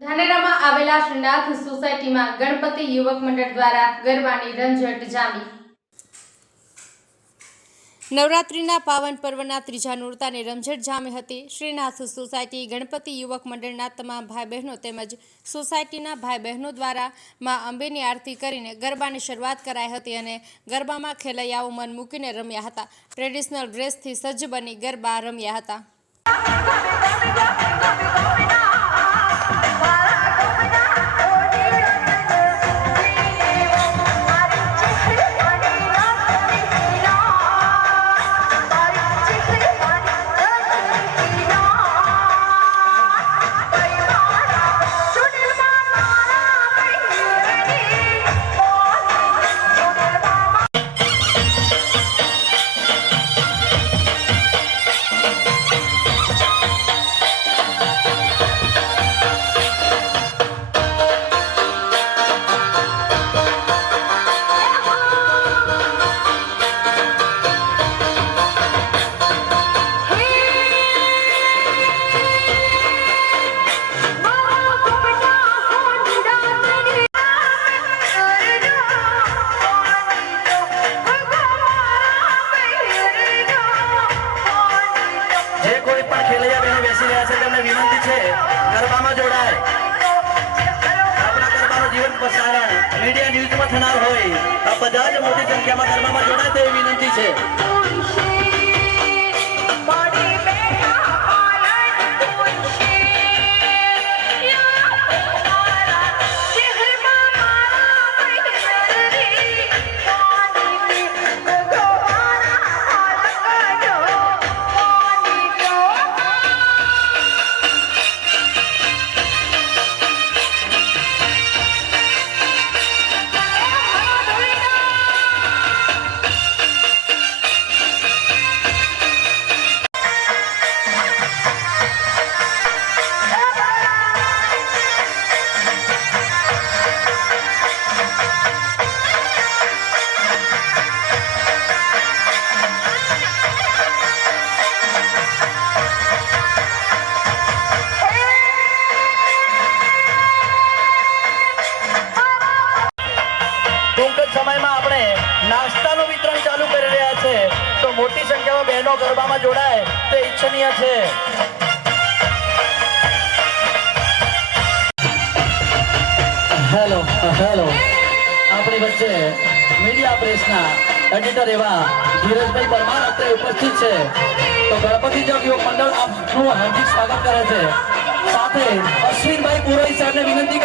ધાનેરામાં આવેલા શ્રીનાથ સોસાયટીમાં ગણપતિ યુવક મંડળ દ્વારા ગરબાની રંજટ જામી. નવરાત્રિના પાવન પર્વના ત્રીજા નોરતાની રમઝટ જામી હતી. શ્રીનાથ સોસાયટી ગણપતિ યુવક મંડળના તમામ ભાઈ બહેનો તેમજ સોસાયટીના ભાઈ બહેનો દ્વારા મા અંબેની આરતી કરીને ગરબાની શરૂઆત કરાઈ હતી અને ગરબામાં ખેલૈયાઓ મન મૂકીને રમ્યા હતા. ટ્રેડિશનલ ડ્રેસથી સજ્જ બની ગરબા રમ્યા હતા. રહ્યા છે તેમને વિનંતી છે. ગરબામાં જોડાય. આપણા ગરબાનું જીવન પ્રસારણ મીડિયા ન્યૂઝમાં થનાર હોય. આ બધા જ મોટી સંખ્યામાં ગરબામાં જોડાય તેવી વિનંતી છે. ટૂંક જ સમયમાં આપણે નાસ્તાનું વિતરણ ચાલુ કરી રહ્યા છે. તો મોટી સંખ્યામાં બહેનો ગરબામાં જોડાય તે ઈચ્છનીય છે. Hello hello. આપણી વચ્ચે મીડિયા પ્રેસના એડિટર એવા ધીરજભાઈ પરમાર અત્રે ઉપસ્થિત છે. તો ગણપતિ જગ યુવક મંડળ આપનું હાર્દિક સ્વાગત કરે છે. સાથે અશ્વિનભાઈ પુરોહિત સાહેબને વિનંતી